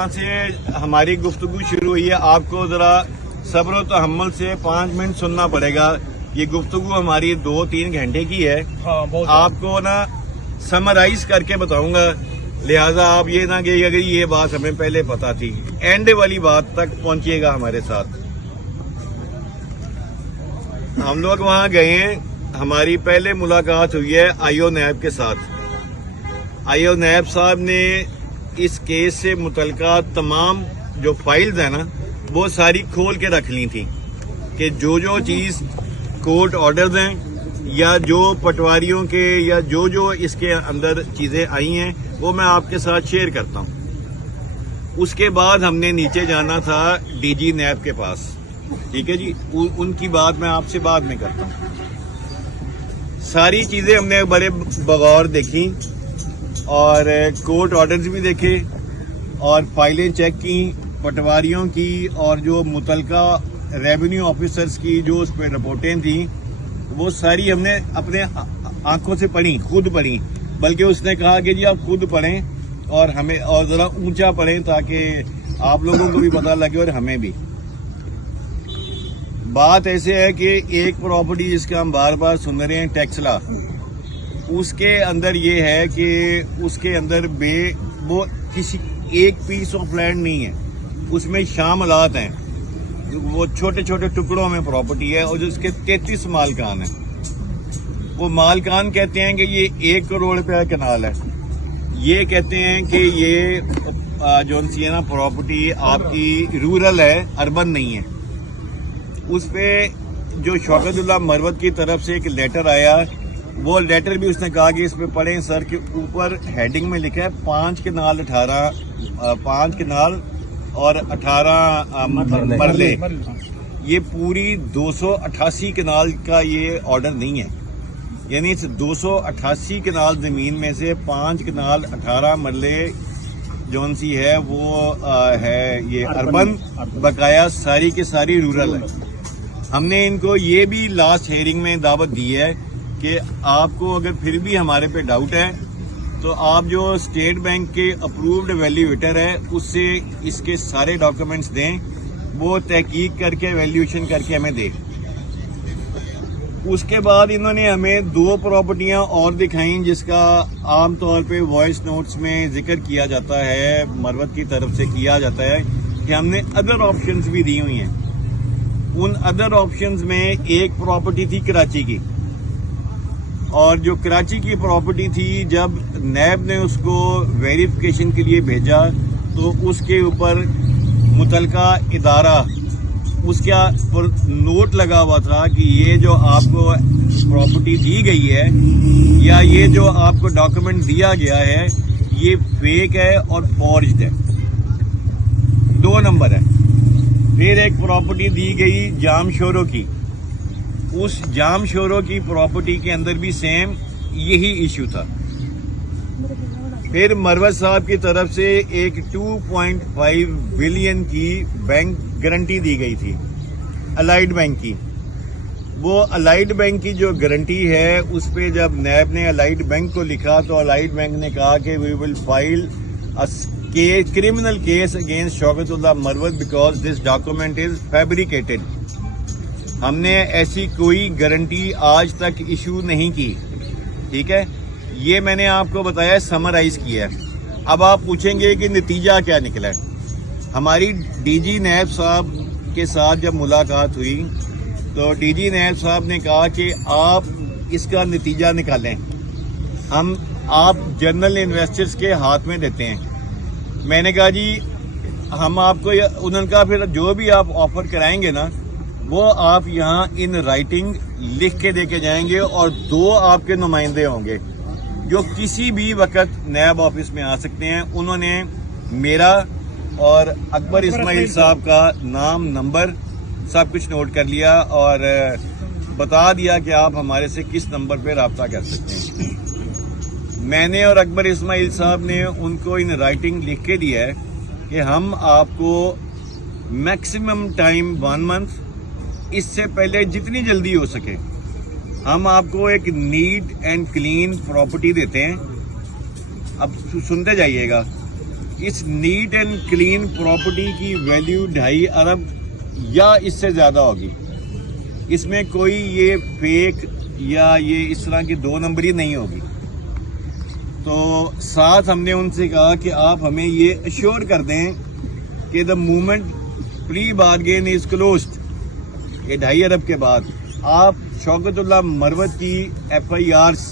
जहाँ से हमारी गुफ्तगू शुरू हुई है आपको जरा सब्र व तहम्मुल से 5 मिनट सुनना पड़ेगा। ये गुफ्तगू हमारी 2-3 घंटे की है। आपको ना समराइज करके बताऊंगा, लिहाजा आप ये ना कि अगर ये बात हमें पहले पता थी, एंड वाली बात तक पहुंचिएगा हमारे साथ। हम लोग वहां गए हैं, हमारी पहले मुलाकात हुई है आईओ नैब के साथ। आईओ नैब साहब ने इस केस से मुतल्लिका तमाम जो फाइल्स हैं ना वो सारी खोल के रख ली थी कि जो जो चीज कोर्ट ऑर्डर्स हैं या जो पटवारियों के या जो जो इसके अंदर चीजें आई हैं वो मैं आपके साथ शेयर करता हूं। उसके बाद हमने नीचे जाना था डीजी नैब के पास, ठीक है जी। उनकी बात मैं आपसे बाद में करता हूं। सारी चीजें हमने बड़े बगौर देखी और कोर्ट ऑर्डर्स भी देखे और फाइलें चेक की पटवारियों की और जो मुतल्लिका रेवेन्यू ऑफिसर्स की जो उस पर रिपोर्टें थी वो सारी हमने अपने आंखों से पढ़ी, खुद पढ़ी। बल्कि उसने कहा कि जी आप खुद पढ़ें और हमें और जरा ऊंचा पढ़ें ताकि आप लोगों को भी पता लगे और हमें भी। बात ऐसे है कि एक प्रॉपर्टी जिसका हम बार बार सुन रहे हैं टैक्सला, उसके अंदर ये है कि उसके अंदर वो किसी एक पीस ऑफ लैंड नहीं है, उसमें शामिलात हैं, वो छोटे छोटे टुकड़ों में प्रॉपर्टी है और जिसके 33 मालकान हैं। वो मालकान कहते हैं कि ये 1 करोड़ रुपया कनाल है, ये कहते हैं कि ये जो सी है ना प्रॉपर्टी आपकी रूरल है, अर्बन नहीं है। उस पे जो शौकतुल्लाह मरवत की तरफ से एक लेटर आया, वो लेटर भी उसने कहा कि इसमें पढ़ें सर के ऊपर हेडिंग में लिखा है 5 कनाल 18 मरले। ये पूरी 288 कनाल का ये ऑर्डर नहीं है, यानी इस 288 कनाल जमीन में से 5 कनाल 18 मरले जौन सी है वो है ये अर्बन, बकाया सारी की सारी रूरल है। हमने इनको ये भी लास्ट हेयरिंग में दावत दी है कि आपको अगर फिर भी हमारे पे डाउट है तो आप जो स्टेट बैंक के अप्रूव्ड वैल्यूएटर है उससे इसके सारे डॉक्यूमेंट्स दें, वो तहकीक करके वैल्यूएशन करके हमें दें। उसके बाद इन्होंने हमें 2 प्रॉपर्टियां और दिखाई जिसका आमतौर पे वॉइस नोट्स में जिक्र किया जाता है, मरवत की तरफ से किया जाता है कि हमने अदर ऑप्शंस भी दी हुई हैं। उन अदर ऑप्शंस में एक प्रॉपर्टी थी कराची की, और जो कराची की प्रॉपर्टी थी जब नैब ने उसको वेरिफिकेशन के लिए भेजा तो उसके ऊपर मुतल्लिका इदारा उसका नोट लगा हुआ था कि ये जो आपको प्रॉपर्टी दी गई है या ये जो आपको डॉक्यूमेंट दिया गया है ये फेक है और फॉर्ज्ड है। 2 नंबर है। फिर एक प्रॉपर्टी दी गई जाम शोरों की, उस जाम शोरों की प्रॉपर्टी के अंदर भी सेम यही इश्यू था। फिर मरवत साहब की तरफ से एक 2.5 बिलियन की बैंक गारंटी दी गई थी अलाइड बैंक की। वो अलाइड बैंक की जो गारंटी है उस पे जब नैब ने अलाइड बैंक को लिखा तो अलाइड बैंक ने कहा कि we will file a criminal case against Shaukatullah Marwat because this document is fabricated. हमने ऐसी कोई गारंटी आज तक इशू नहीं की, ठीक है। ये मैंने आपको बताया, समराइज किया है। अब आप पूछेंगे कि नतीजा क्या निकला है। हमारी डीजी नैब साहब के साथ जब मुलाकात हुई तो डीजी नैब साहब ने कहा कि आप इसका नतीजा निकालें, हम आप जनरल इन्वेस्टर्स के हाथ में देते हैं। मैंने कहा जी हम आपको, उन्होंने कहा फिर जो भी आप ऑफर कराएंगे ना वो आप यहाँ इन राइटिंग लिख के दे के जाएंगे और 2 आपके नुमाइंदे होंगे जो किसी भी वक्त नैब ऑफिस में आ सकते हैं। उन्होंने मेरा और अकबर इस्माइल साहब का नाम, नंबर सब कुछ नोट कर लिया और बता दिया कि आप हमारे से किस नंबर पे रब्ता कर सकते हैं। मैंने और अकबर इस्माइल साहब ने उनको इन राइटिंग लिख के दिया है कि हम आपको मैक्सिमम टाइम 1 मंथ, इससे पहले जितनी जल्दी हो सके हम आपको एक नीट एंड क्लीन प्रॉपर्टी देते हैं। अब सुनते जाइएगा इस नीट एंड क्लीन प्रॉपर्टी की वैल्यू 2.5 अरब या इससे ज़्यादा होगी। इसमें कोई ये फेक या ये इस तरह की 2 नंबरी नहीं होगी। तो साथ हमने उनसे कहा कि आप हमें ये अश्योर कर दें कि the moment pre bargain is closed, ये 2.5 अरब के बाद आप शौकतुल्लाह मरवत की FIRs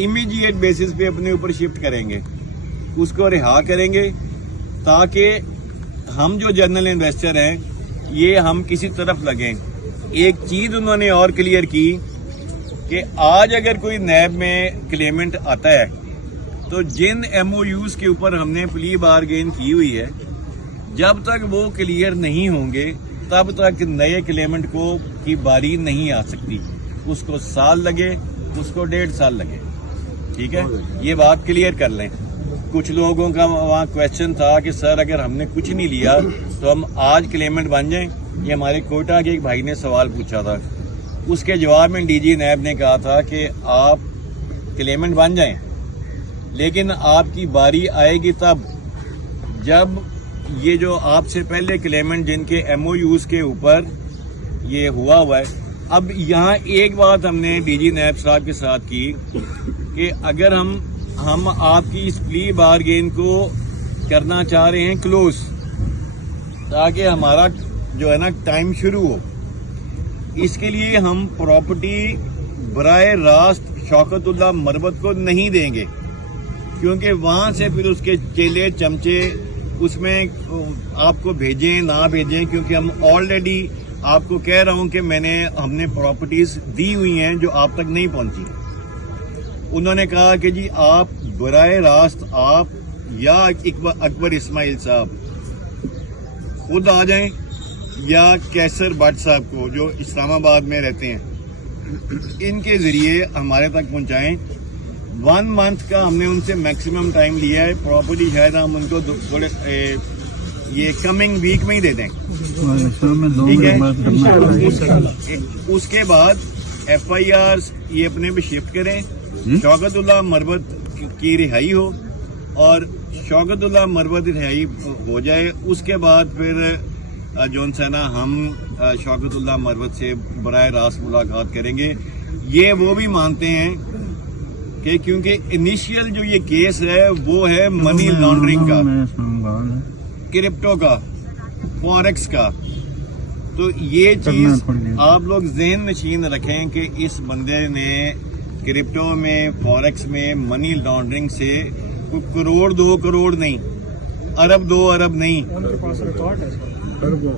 इमीडिएट बेसिस पे अपने ऊपर शिफ्ट करेंगे, उसको रिहा करेंगे, ताकि हम जो जनरल इन्वेस्टर हैं ये हम किसी तरफ लगें। एक चीज़ उन्होंने और क्लियर की कि आज अगर कोई नैब में क्लेमेंट आता है तो जिन MOUs के ऊपर हमने प्ली बारगेन की हुई है, जब तक वो क्लियर नहीं होंगे तब तक नए क्लेमेंट को की बारी नहीं आ सकती। उसको साल लगे, उसको 1.5 साल लगे, ठीक है, ये बात क्लियर कर लें। कुछ लोगों का वहाँ क्वेश्चन था कि सर अगर हमने कुछ नहीं लिया तो हम आज क्लेमेंट बन जाएं। ये हमारे कोटा के एक भाई ने सवाल पूछा था, उसके जवाब में DG नैब ने कहा था कि आप क्लेमेंट बन जाएं, लेकिन आपकी बारी आएगी तब जब ये जो आपसे पहले क्लेमेंट जिनके MOUs के ऊपर ये हुआ है। अब यहाँ एक बात हमने DG नैब साहब के साथ की कि अगर हम आपकी इस प्ली बारगेन को करना चाह रहे हैं क्लोज, ताकि हमारा जो है ना टाइम शुरू हो, इसके लिए हम प्रॉपर्टी बराए रास्त शौकतुल्लाह मरवत को नहीं देंगे, क्योंकि वहाँ से फिर उसके चेले चमचे उसमें आपको भेजें ना भेजें, क्योंकि हम ऑलरेडी आपको कह रहा हूँ कि हमने प्रॉपर्टीज दी हुई हैं जो आप तक नहीं पहुँची। उन्होंने कहा कि जी आप बराए रास्त आप या अकबर इस्माइल साहब खुद आ जाएं या कैसर भट्ट साहब को जो इस्लामाबाद में रहते हैं, इनके ज़रिए हमारे तक पहुंचाएं। 1 मंथ का हमने उनसे मैक्सिमम टाइम लिया है। प्रॉपर्टी शायद हम उनको थोड़े ये कमिंग वीक में ही दे दें, ठीक है। उसके बाद FIRs ये अपने पे शिफ्ट करें, शौकतुल्लाह मरवत की रिहाई हो, और शौकतुल्लाह मरवत रिहाई हो जाए उसके बाद फिर जोन से ना हम शौकतुल्लाह मरवत से बराह रास्त मुलाकात करेंगे। ये वो भी मानते हैं कि क्योंकि इनिशियल जो ये केस है वो है मनी लॉन्ड्रिंग का, क्रिप्टो का, फॉरेक्स का, तो ये चीज आप लोग ज़हन नशीन रखें कि इस बंदे ने क्रिप्टो में, फॉरेक्स में मनी लॉन्ड्रिंग से करोड़ 2 करोड़ नहीं, अरब 2 अरब नहीं,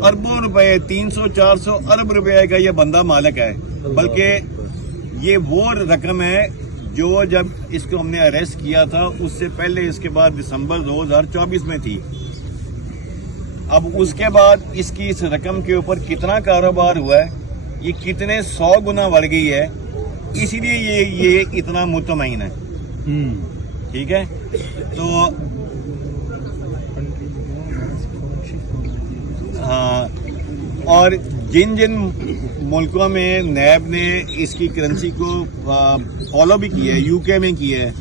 अरबों रुपए, 300-400 अरब रुपए का ये बंदा मालिक है। बल्कि ये वो रकम है जो जब इसको हमने अरेस्ट किया था उससे पहले, इसके बाद दिसंबर 2024 में थी। अब उसके बाद इसकी इस रकम के ऊपर कितना कारोबार हुआ है, ये कितने 100 गुना बढ़ गई है, इसीलिए ये इतना मुतमईन है, ठीक है। तो हाँ, और जिन जिन मुल्कों में नैब ने इसकी करेंसी को फॉलो भी किया है, UK में किया है,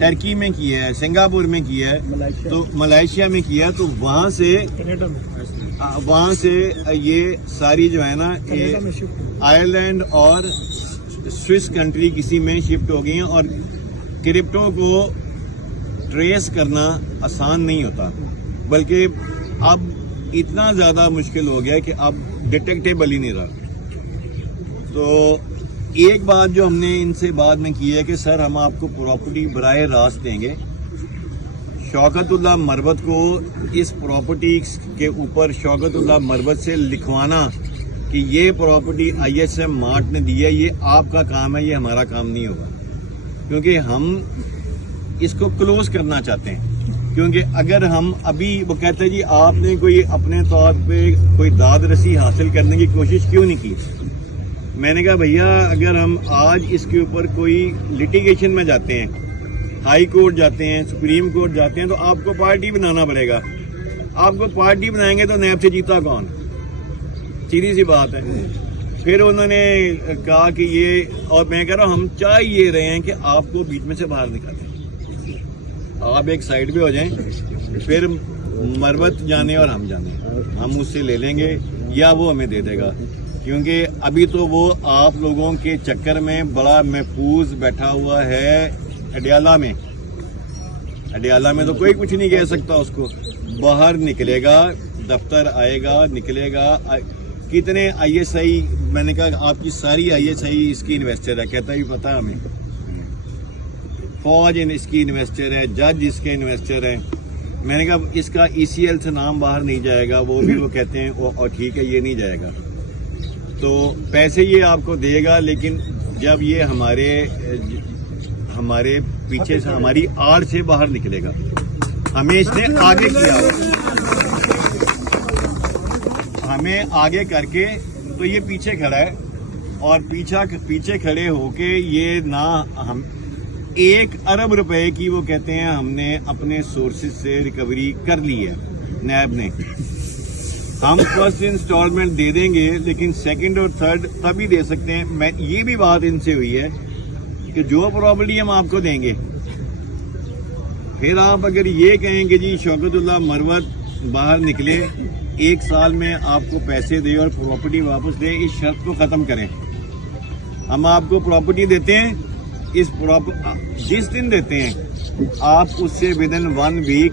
टर्की में किया है, सिंगापुर में किया है, तो मलेशिया में किया है, तो वहाँ से ये सारी जो है ना आयरलैंड और स्विस कंट्री किसी में शिफ्ट हो गई हैं। और क्रिप्टो को ट्रेस करना आसान नहीं होता, बल्कि अब इतना ज़्यादा मुश्किल हो गया कि अब डिटेक्टेबल ही नहीं रहा। तो एक बात जो हमने इनसे बाद में की है कि सर हम आपको प्रॉपर्टी बराए रास्त देंगे, शौकतुल्लाह मरवत को इस प्रॉपर्टी के ऊपर शौकतुल्लाह मरवत से लिखवाना कि ये प्रॉपर्टी ISM मार्ट ने दी है, ये आपका काम है, ये हमारा काम नहीं होगा, क्योंकि हम इसको क्लोज करना चाहते हैं। क्योंकि अगर हम अभी, वो कहते हैं जी आपने कोई अपने तौर पे कोई दाद रसी हासिल करने की कोशिश क्यों नहीं की। मैंने कहा भैया अगर हम आज इसके ऊपर कोई लिटिगेशन में जाते हैं, हाई कोर्ट जाते हैं, सुप्रीम कोर्ट जाते हैं, तो आपको पार्टी बनाना पड़ेगा। आपको पार्टी बनाएंगे तो नैब से जीता कौन, सीधी सी बात है। फिर उन्होंने कहा कि ये, और मैं कह रहा हूँ हम चाह ये रहे हैं कि आपको बीच में से बाहर निकालें, आप एक साइड पे हो जाएं, फिर मरवत जाने और हम जाने, हम उससे ले लेंगे या वो हमें दे देगा, क्योंकि अभी तो वो आप लोगों के चक्कर में बड़ा महफूज बैठा हुआ है अडियाला में। अडियाला में तो कोई कुछ नहीं कह सकता उसको, बाहर निकलेगा, दफ्तर आएगा, निकलेगा। कितने आईएसआई, मैंने कहा आपकी सारी आईएसआई इसकी इन्वेस्टर है, कहता है पता है हमें, फौज इसकी इन्वेस्टर है, जज इसके इन्वेस्टर है। मैंने कहा इसका ईसीएल से नाम बाहर नहीं जाएगा, वो भी वो कहते हैं और ठीक है ये नहीं जाएगा, तो पैसे ये आपको देगा, लेकिन जब ये हमारे पीछे से, हमारी आड़ से बाहर निकलेगा। हमें इसने आगे किया, हमें आगे करके तो ये पीछे खड़ा है, और पीछे खड़े होके ये ना हम 1 अरब रुपए की वो कहते हैं हमने अपने सोर्सेज से रिकवरी कर ली है नैब ने। हम फर्स्ट इंस्टॉलमेंट दे देंगे, लेकिन सेकंड और थर्ड तभी दे सकते हैं। मैं ये भी बात इनसे हुई है कि जो प्रॉपर्टी हम आपको देंगे, फिर आप अगर ये कहेंगे जी शौकतुल्लाह मरवत बाहर निकले, 1 साल में आपको पैसे दे और प्रॉपर्टी वापस दे, इस शर्त को खत्म करें। हम आपको प्रॉपर्टी देते हैं, जिस दिन देते हैं आप उससे विद इन 1 वीक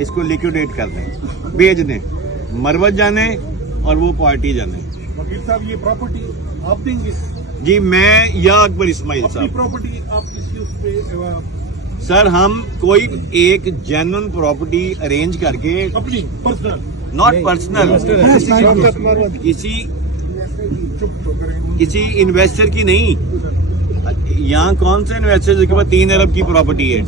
इसको लिक्विडेट कर दें, बेच दें, मरवत जाने और वो पार्टी जाने। वकील साहब ये प्रॉपर्टी आप देंगे? जी मैं या अकबर इस्माइल साहब, प्रॉपर्टी आप किसी उस पे सर हम कोई एक जेन्युइन प्रॉपर्टी अरेंज करके, अपनी पर्सनल, नॉट पर्सनल, किसी इन्वेस्टर की नहीं। यहाँ कौन से इन्वेस्टर जिसके पास 3 अरब की प्रॉपर्टी है,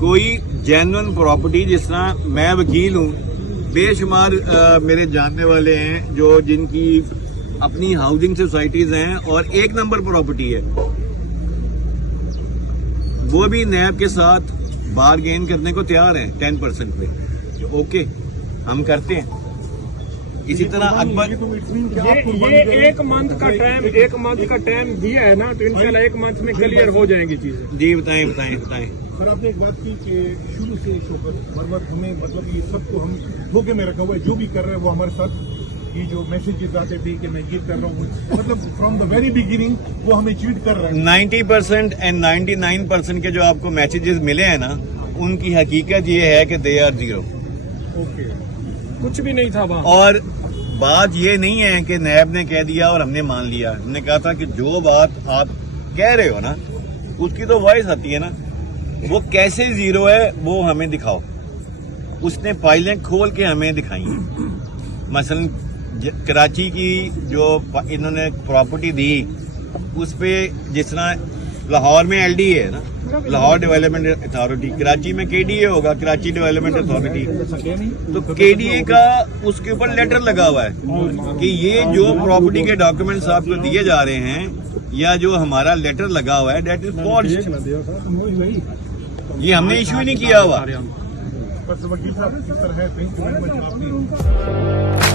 कोई जेन्युइन प्रॉपर्टी। जिस तरह मैं वकील हूँ, बेशुमार मेरे जानने वाले हैं जो जिनकी अपनी हाउसिंग सोसाइटीज हैं और 1 नंबर प्रॉपर्टी है, वो भी नैब के साथ बारगेन करने को तैयार है 10% पे। ओके, हम करते हैं। इसी तरह अकबर ये 1 मंथ का टाइम दिया है ना, तो इंशाल्लाह 1 मंथ में क्लियर हो जाएंगी चीजें। जी बताएं। सर आपने एक बात की कि शुरू से मरवत हमें, मतलब ये सबको हम धोखे में रखा हुआ है, जो भी कर रहे हैं वो हमारे साथ ये जो मैसेजेस आते थे कि मैं ये कर रहा हूँ, मतलब फ्रॉम द वेरी बिगिनिंग वो हमें चीट कर रहा है। 90% एंड 99% के जो आपको मैसेजेस मिले हैं ना, उनकी हकीकत ये है कि दे आर 0। ओके, कुछ भी नहीं था वहाँ। और बात ये नहीं है कि नैब ने कह दिया और हमने मान लिया। हमने कहा था कि जो बात आप कह रहे हो ना, उसकी तो वॉइस आती है ना, वो कैसे 0 है वो हमें दिखाओ। उसने फाइलें खोल के हमें दिखाई हैं। मसलन कराची की जो इन्होंने प्रॉपर्टी दी, उस पे जिस तरह लाहौर में एलडी है ना, लाहौर डेवलपमेंट अथॉरिटी, कराची में केडीए होगा, कराची डेवलपमेंट अथॉरिटी, तो केडीए का उसके ऊपर लेटर लगा हुआ है कि ये जो प्रॉपर्टी के डॉक्यूमेंट्स आपको दिए जा रहे हैं, या जो हमारा लेटर लगा हुआ है, डेट इज फॉर्ज्ड। ये हमने इशू ही नहीं किया हुआ। बस वकील साहब इस तरह है। थैंक यू वेरी मच आपने